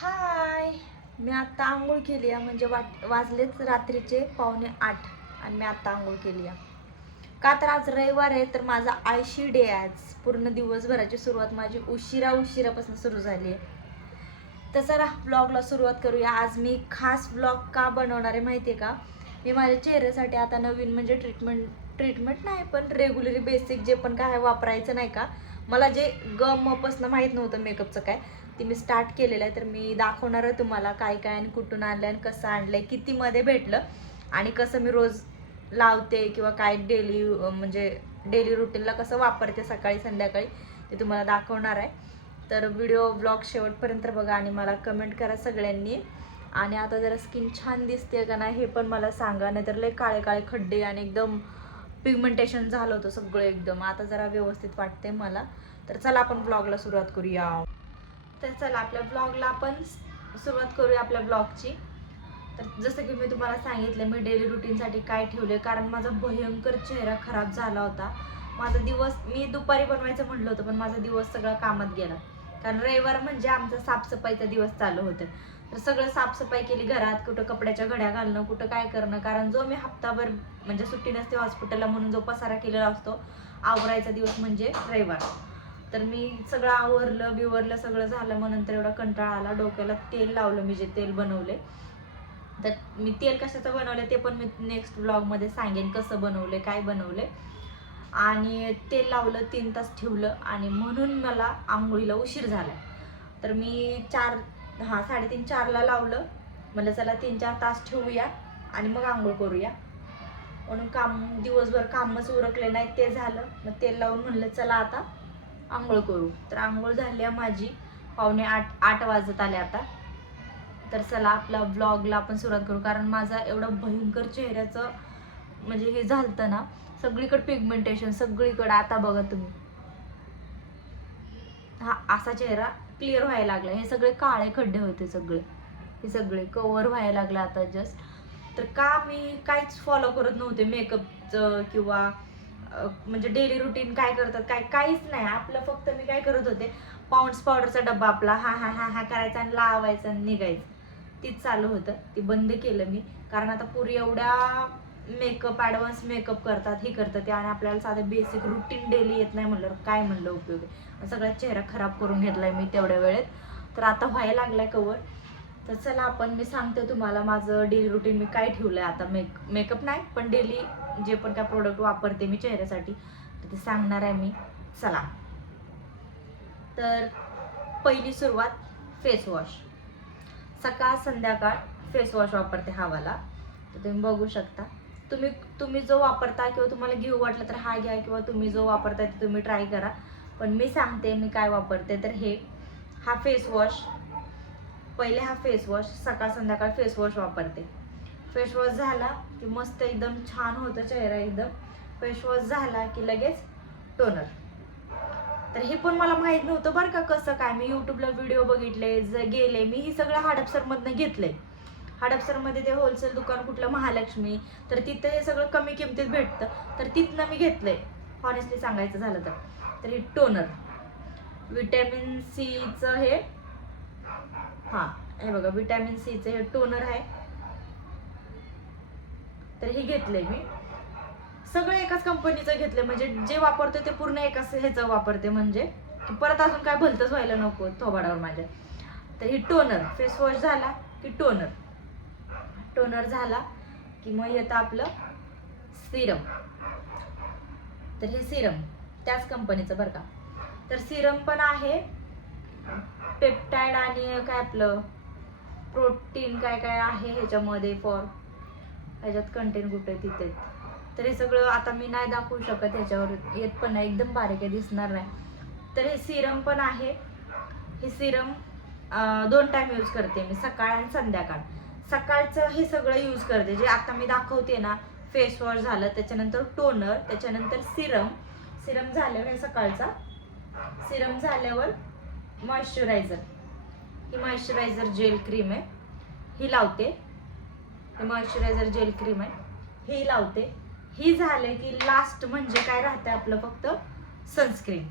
हाय, मी आता आंघोळ केली आहे. म्हणजे वाजलेच रात्रीचे 7:45 आणि मी आता आंघोळ केली आहे. का तर आज रविवार आहे, तर माझा आळशी डे आहे. आज पूर्ण दिवसभराची सुरुवात माझी उशिरापासून सुरू झाली आहे. तर चला ब्लॉगला सुरुवात करूया. आज मी खास ब्लॉग का बनवणार आहे माहिती आहे का? मी माझ्या चेहऱ्यासाठी आता नवीन म्हणजे ट्रीटमेंट नाही, पण रेग्युलरी बेसिक जे पण काय वापरायचं नाही का, मला जे गमपासनं माहीत नव्हतं मेकअपचं काय, ते मी स्टार्ट केलेलं आहे. तर मी दाखवणार आहे तुम्हाला काय काय आणि कुठून आणलं आणि कसं आणलंय, कितीमध्ये भेटलं आणि कसं मी रोज लावते किंवा काय डेली रुटीनला कसं वापरते सकाळी संध्याकाळी, ते तुम्हाला दाखवणार आहे. तर व्हिडिओ ब्लॉग शेवटपर्यंत बघा आणि मला कमेंट करा सगळ्यांनी. आणि आता जरा स्किन छान दिसते का नाही हे पण मला सांगा, नाहीतर लय काळे काळे खड्डे आणि एकदम पिगमेंटेशन झालं होतं सगळं एकदम. आता जरा व्यवस्थित वाटते मला. तर चला आपण ब्लॉगला सुरुवात करूया. तर चला आपल्या ब्लॉगला आपण सुरुवात करूया आपल्या ब्लॉगची. तर जसं की मी तुम्हाला सांगितलं, मी डेली रुटीनसाठी काय ठेवले, कारण माझा भयंकर चेहरा खराब झाला होता. माझा दिवस मी दुपारी बनवायचं म्हटलं होतं, पण माझा दिवस सगळा कामात गेला. कारण रविवार म्हणजे आमचा साफसफाईचा दिवस चालू होतं. तर सगळं साफसफाई केली घरात, कुठं कपड्याच्या घड्या घालणं, कुठं काय करणं. कारण जो मी हप्ताभर म्हणजे सुट्टी नसते हॉस्पिटलला म्हणून जो पसारा केलेला असतो, आवरायचा दिवस म्हणजे रविवार. तर मी सगळं आवरलं सगळं झालं. मग नंतर एवढा कंटाळा आला, डोक्याला तेल लावलं. मी जे तेल बनवले, तर मी तेल कशाचं बनवलं ते पण मी नेक्स्ट ब्लॉगमध्ये सांगेन, कसं बनवले काय बनवले. आणि तेल लावलं, 3 तास ठेवलं आणि म्हणून मला आंघोळीला उशीर झाला. तर मी 3:30-4ला लावलं. म्हणलं चला 3-4 तास ठेवूया आणि मग आंघोळ करूया. म्हणून दिवसभर कामच उरकले नाही, ते झालं. मग तेल लावून म्हणलं चला आता आंघोळ करू. तर आंघोळ झाली आहे माझी. 7:45 वाजत आले आता. तर चला आपल्या ब्लॉगला आपण सुरुवात करू. कारण माझा एवढं भयंकर चेहऱ्याचं म्हणजे हे झालतं ना, सगळीकडे पिगमेंटेशन सगळीकडे. आता बघा तुम्ही, हा असा चेहरा क्लिअर व्हायला लागला. हे सगळे काळे खड्डे होते, हे सगळे कव्हर व्हायला लागले आता जस्ट. तर का मी काहीच फॉलो करत नव्हते मेकअपचं किंवा म्हणजे डेली रुटीन काय करतात काहीच नाही आपलं. फक्त मी काय करत होते, पाऊंड्स पावडरचा डब्बा आपला हा करायचा आणि लावायचा आणि निघायचं, तीच चालू होतं. ती बंद केलं मी. कारण आता पुरी एवढ्या ॲडव्हान्स मेकअप करतात, हे करतात ते, आणि आपल्याला साधं बेसिक रुटीन डेली येत नाही म्हणलं काय म्हणलं उपयोग आहे. सगळा चेहरा खराब करून घेतलाय मी तेवढ्या वेळेत. तर आता व्हायला लागलाय कवर. तर चला मी सांगते तुम्हाला माझं डेली रुटीन मी काय ठेवलंय आता. मेकअप नाही, पण डेली जे पण काय प्रोडक्ट वापरते मी चेहऱ्यासाठी, तर ते सांगणार आहे मी. चला, तर पहिली सुरुवात फेस वॉश. सकाळ संध्याकाळ फेस वॉश वापरते हा वाला. तर तुम्ही बघू शकता. तुम्ही जो वापरता किंवा तुम्हाला घेऊ वाटलं तर हा घ्या, किंवा तुम्ही जो वापरताय ते तुम्ही ट्राय करा. पण मी सांगते मी काय वापरते. तर हा फेस वॉश, पहिले हा फेस वॉश सकाळ संध्याकाळ फेस वॉश वापरते. फेस वॉश झाला की मस्त एकदम छान होतं चेहरा एकदम. फेस वॉश झाला की लगेच टोनर. तर हे पण मला माहीत नव्हतं बरं का कसं काय. मी यूट्यूबला व्हिडिओ बघितले, गेले मी, ही सगळं हडपसरमधनं घेतलंय. हडपसरमध्ये ते होलसेल दुकान कुठलं, महालक्ष्मी, तर तिथं हे सगळं कमी किमतीत भेटतं. तर तिथनं मी घेतलंय हॉनेस्टली सांगायचं झालं तर. तर हे टोनर विटॅमिन सीचं हे बघा, विटॅमिन सीचं हे टोनर आहे. तर हे घेतलंय मी. सगळं एकाच कंपनीचं घेतलंय, म्हणजे जे वापरते ते पूर्ण एकाच ह्याचं वापरते, म्हणजे परत अजून काय भलतंच व्हायला नको थोबाडावर माझ्या. तर ही टोनर, फेस वॉश झाला की टोनर झाला की मग येतं आपलं सिरम. तर हे सिरम त्याच कंपनीचं बरं का. तर सिरम पण आहे पेप्टाइड आणि काय आपलं प्रोटीन काय काय आहे ह्याच्यामध्ये. ह्याच्यात कंटेंट कुठे तिथे. तर हे सगळं आता मी नाही दाखवू शकत, ह्याच्यावर येत पण नाही, एकदम बारीक आहे, दिसणार नाही. तर हे सिरम पण आहे. हे सिरम 2 टाइम यूज करते मी, सकाळ आणि संध्याकाळ. सकाळचं हे सगळं यूज करते जे आता मी दाखवते ना. फेस वॉश झालं, त्याच्यानंतर टोनर, त्याच्यानंतर सिरम झाल्यावर हे सकाळचा. सिरम झाल्यावर मॉइश्चरायझर. ही मॉइश्चरायझर जेल क्रीम आहे, ही लावते. ही मॉइश्चरायझर जेल क्रीम आहे, ही लावते. ही झाले की लास्ट म्हणजे काय राहते आपलं, फक्त सनस्क्रीन,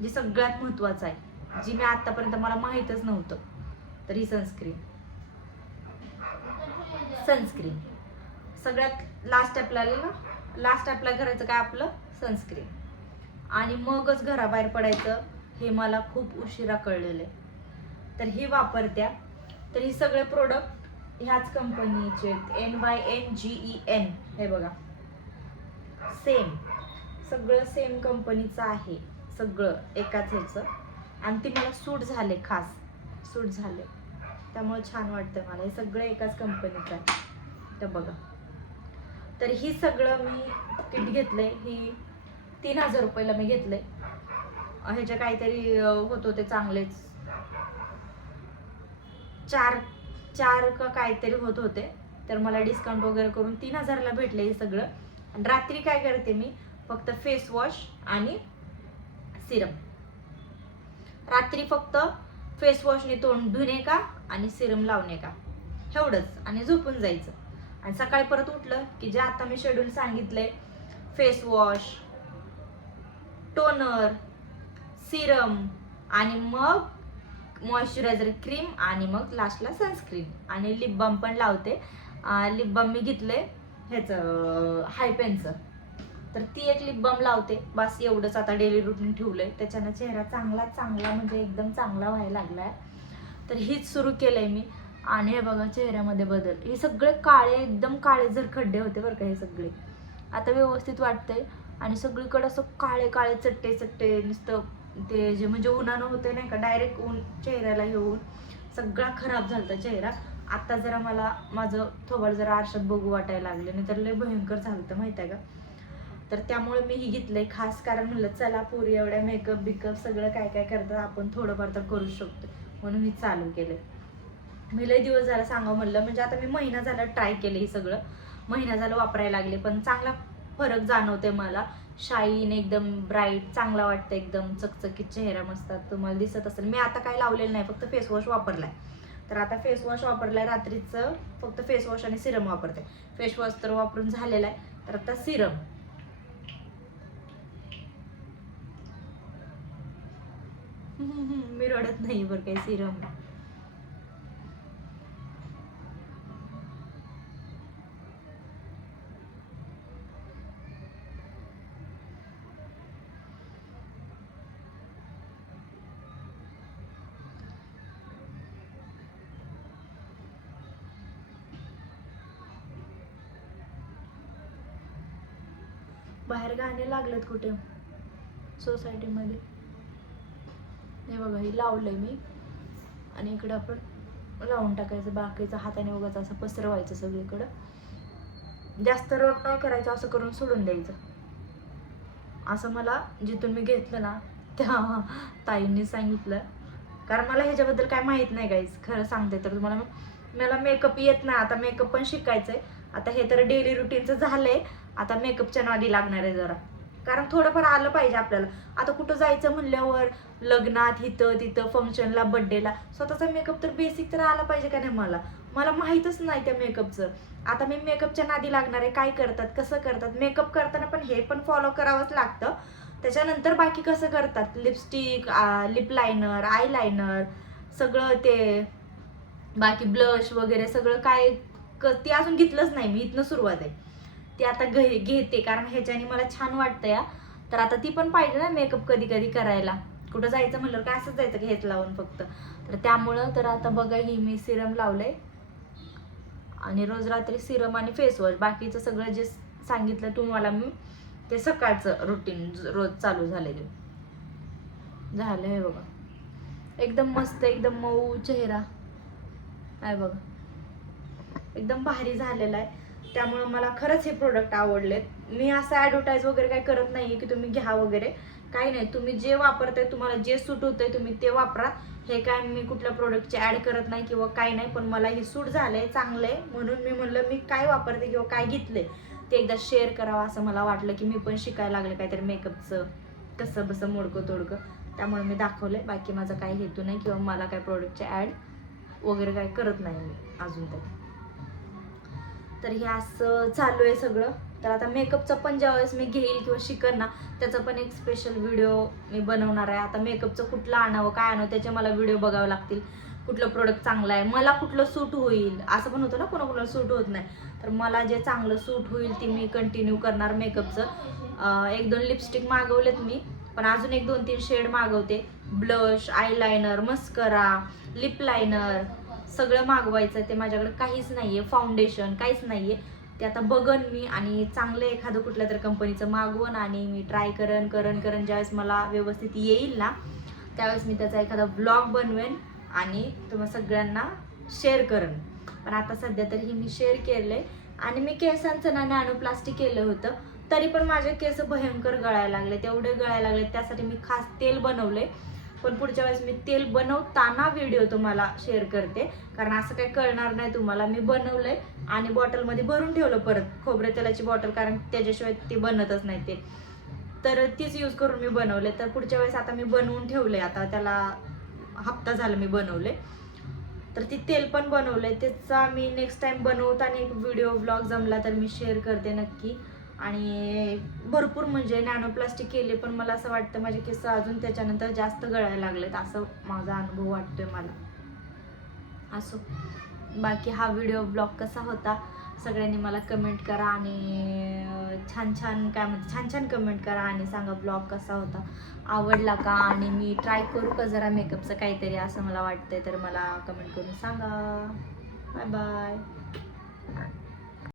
जे सगळ्यात महत्त्वाचं आहे, जी मी आतापर्यंत मला माहीतच नव्हतं. तर ही सनस्क्रीन सगळ्यात लास्ट अप्लाय करायचं काय आपलं सनस्क्रीन, आणि मगच घराबाहेर पडायचं हे मला खूप उशिरा कळलेलं आहे. तर ही वापरत्या. तर ही सगळे प्रोडक्ट ह्याच कंपनीचे NYNGEN, हे बघा सगळं सेम कंपनीचं आहे, सगळं एकाच ह्याचं, आणि ती मला सूट झाले त्यामुळे छान वाटतं मला. हे सगळं एकाच कंपनीचं आहे. तर बघा, तर ही सगळं मी किट घेतलंय, ही 3000 रुपयाला मी घेतलंय. ह्याचे काहीतरी होत होते चांगलेच, चार का काहीतरी होत होते, तर मला डिस्काउंट वगैरे करून 3000ला भेटले हे सगळं. आणि रात्री काय करते मी, फक्त फेस वॉश आणि सिरम. रात्री फक्त फेस वॉशने तोंड धुणे का आणि सिरम लावणे का, एवढंच, आणि झोपून जायचं. आणि सकाळी परत उठलं की जे आता मी शेड्यूल सांगितलंय, फेस वॉश, टोनर, सिरम, आणि मग मॉइश्चरायझर क्रीम, आणि मग लास्टला सनस्क्रीन, आणि लिप बाम पण लावते. लिप बाम मी घेतले ह्याचं हायपेनचं, तर ती एक लिप बाम लावते. बस एवढंच आता डेली रुटीन ठेवलंय, त्याच्यानं चेहरा चांगला म्हणजे एकदम चांगला व्हायला लागलाय. तर हीच सुरू केलंय मी. आणि हे बघा चेहऱ्यामध्ये बदल, हे सगळे काळे, एकदम काळे जर खड्डे होते बरं का, हे सगळे आता व्यवस्थित वाटतंय. आणि सगळीकडे असं काळे चट्टे नुसतं ते जे म्हणजे उन्हानं होते नाही का, डायरेक्ट ऊन चेहऱ्याला येऊन सगळा खराब झालता चेहरा. आता जरा मला माझं थोबड जरा आरशात बघू वाटायला लागले, नाही तर लय भयंकर झालं माहिती आहे का. तर त्यामुळे मी ही घेतलंय खास, कारण म्हणलं चला पुरी एवढ्या मेकअप सगळं काय करतात आपण थोडंफार तर करू शकतो, म्हणून मी चालू केलंय. मी लय दिवस झाला सांगावं म्हणलं, म्हणजे आता मी महिना झाला ट्राय केलं हे सगळं, महिना झाला वापरायला लागले, पण चांगला फरक जाणवते मला. शाईन एकदम ब्राईट चांगला वाटतं, एकदम चकचकीत चेहरा मस्त तुम्हाला दिसत असेल. मी आता काय लावलेलं नाही, फक्त फेस वॉश वापरलाय. तर आता फेस वॉश वापरलाय, रात्रीचं फक्त फेस वॉश आणि सिरम वापरते. फेस वॉश तर वापरून झालेला आहे, तर आता सिरम. मी रडत नाही बरं काय, सिरम बाहेर गाणे लागलेत कुठे सोसायटीमध्ये. हे बघा, हे लावलंय मी, आणि इकडं आपण लावून टाकायचं, बाकीचं हाताने उगाच असं पसरवायचं सगळीकडं. जास्त रब नाही करायचं, असं करून सोडून द्यायचं. असं मला जिथून मी घेतलं ना त्या ताईंनी सांगितलं, कारण मला ह्याच्याबद्दल काय माहित नाही गाईज, खरं सांगते तर तुम्हाला. मला मेकअप येत नाही, आता मेकअप पण शिकायचंय. आता हे तर डेली रुटीनचं झालंय, आता मेकअपच्या नादी लागणार आहे जरा, कारण थोडंफार आलं पाहिजे आपल्याला. आता कुठं जायचं म्हणल्यावर, लग्नात, इथं तिथं, फंक्शनला, बड्डेला, स्वतःचा मेकअप तर बेसिक तर आला पाहिजे का नाही. मला माहीतच नाही त्या मेकअपचं. आता मी मेकअपच्या नादी लागणार आहे, काय करतात, कसं करतात. मेकअप करताना पण हे पण फॉलो करावंच लागतं. त्याच्यानंतर बाकी कसं करतात, lipstick, lip liner, I liner, सगळं ते बाकी ब्लश वगैरे सगळं काय ते अजून घेतलंच नाही मी. इथनं सुरुवात आहे, ती आता घेते, कारण ह्याच्याने मला छान वाटतं या. तर आता ती पण पाहिजे ना मेकअप कधी कधी करायला, कुठं जायचं म्हणलं काय असंच जायचं की हेच लावून फक्त. तर त्यामुळं तर आता बघा, ही मी सिरम लावलंय, आणि रोज रात्री सिरम आणि फेस वॉश. बाकीचं सगळं जे सांगितलं तुम्हाला मी, ते सकाळचं रुटीन रोज चालू झालंय हे बघा, एकदम मस्त, एकदम मऊ चेहरा आहे बघा, एकदम भारी झालेला आहे. त्यामुळे मला खरंच हे प्रोडक्ट आवडलेत. मी असं ॲडव्हर्टाईज वगैरे काही करत नाही की तुम्ही घ्या वगैरे, काही नाही. तुम्ही जे वापरताय, तुम्हाला जे सूट होतंय तुम्ही ते वापरा. हे काय मी कुठल्या प्रोडक्टची ॲड करत नाही किंवा काही नाही, पण मला हे सूट झालंय, चांगलं आहे, म्हणून मी म्हणलं मी काय वापरते किंवा काय घेतलंय ते एकदा शेअर करावं. असं मला वाटलं की मी पण शिकायला लागले काहीतरी मेकअपचं, कसं बसं मोडकं तोडकं, त्यामुळे मी दाखवलंय. बाकी माझा काही हेतू नाही किंवा मला काय प्रोडक्टचे ॲड वगैरे काय करत नाही मी अजून तरी. तर हे असं चालू आहे सगळं. तर आता मेकअपचं पण ज्यावेळेस मी घेईल किंवा शिकन ना, त्याचं पण एक स्पेशल व्हिडिओ मी बनवणार आहे. आता मेकअपचं कुठलं आणावं, काय आणावं, त्याचे मला व्हिडिओ बघावे लागतील. कुठलं प्रोडक्ट चांगलं आहे, मला कुठलं सूट होईल. असं पण होतं ना, कोणाकोणाला सूट होत नाही. तर मला जे चांगलं सूट होईल ते मी कंटिन्यू करणार मेकअपचं. 1-2 लिपस्टिक मागवलेत मी, पण अजून 1-2-3 शेड मागवते. Blush, eyeliner, mascara, lip liner सगळं मागवायचं आहे. ते माझ्याकडे काहीच नाही आहे. फाउंडेशन काहीच नाही आहे. ते आता बघन मी आणि चांगलं एखादं कुठल्या तरी कंपनीचं मागवण आणि मी ट्राय करण ज्यावेळेस मला व्यवस्थित येईल ना, त्यावेळेस मी त्याचा एखादा ब्लॉग बनवेन आणि तुम्हा सगळ्यांना शेअर करेन. पण आता सध्या तरी मी शेअर केलं आहे. आणि मी केसांचं ना नॅनोप्लास्टी केलं होतं, तरी पण माझे केस भयंकर गळायला लागले, तेवढे गळायला लागले. त्यासाठी मी खास तेल बनवले. पण पुढच्या वेळेस मी तेल बनवताना व्हिडिओ तुम्हाला शेअर करते, कारण असं काही कळणार नाही तुम्हाला. मी बनवलंय आणि बॉटलमध्ये भरून ठेवलं परत खोबरे तेलाची बॉटल, कारण त्याच्याशिवाय ते बनतच नाही ते. तर तीच यूज करून मी बनवले. तर पुढच्या वेळेस आता मी बनवून ठेवले, आता त्याला हप्ता झाला मी बनवले. तर ती तेल पण बनवलंय, त्याचा मी नेक्स्ट टाइम बनवताना एक व्हिडिओ ब्लॉग जमला तर मी शेअर करते नक्की. आणि भरपूर म्हणजे नॅनोप्लास्टिक केले, पण मला असं वाटतं माझे केस अजून त्याच्यानंतर जास्त गळायला लागलेत, असं माझा अनुभव वाटतोय मला. असो, बाकी हा व्हिडिओ ब्लॉग कसा होता सगळ्यांनी मला कमेंट करा आणि छान छान कमेंट करा आणि सांगा ब्लॉग कसा होता, आवडला का, आणि मी ट्राय करू का जरा मेकअपचं काहीतरी असं मला वाटतंय, तर मला कमेंट करून सांगा. Bye bye.